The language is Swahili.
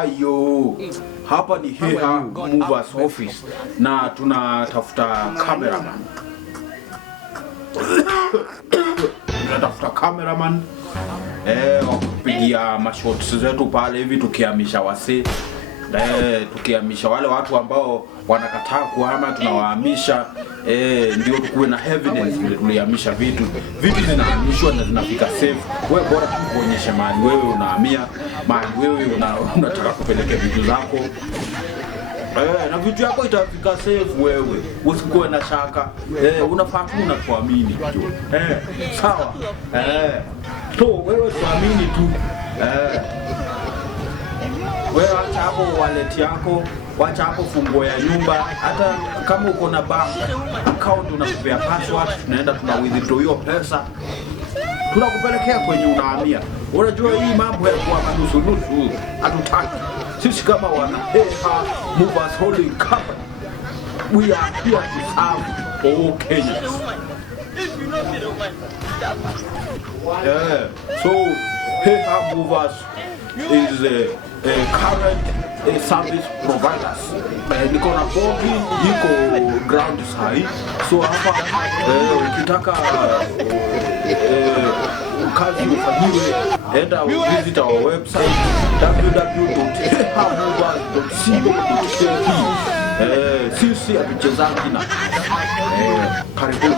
Wayo, hapa ni Heha Movers Office na tunatafuta cameraman. Tunatafuta cameraman wakupigia mashots zetu pale hivi tukihamisha wasee. Tukihamisha wale watu ambao wanakataa kuhama tunawahamisha, ndio tukuwe na evidence vile tulihamisha vitu zinahamishwa na zinafika safe. Wewe bora tukuonyeshe mahali wewe unahamia, mahali wewe unataka kupeleka vitu zako, na vitu yako itafika safe. Wewe usikuwe na shaka, unafaa tu unatuamini tu, sawa. So wewe tuamini tu, wewe acha hapo wallet yako, wacha hapo funguo ya nyumba. Hata kama uko na bank account unakupea password, tunaenda tuna withdraw hiyo pesa, tunakupelekea kwenye unahamia. Unajua hii mambo ya kuwa nusu hatutaki. Sisi kama wana Heha Movers Holding Company, we are here to serve all Kenyans. So Heha Movers is a current service providers. Niko na bogi, niko ground sahi. So hapa ukitaka kazi ufanyiwe, enda visit our website www.hehamovers.co.ke. Sisi hatuchezangi na karibuni.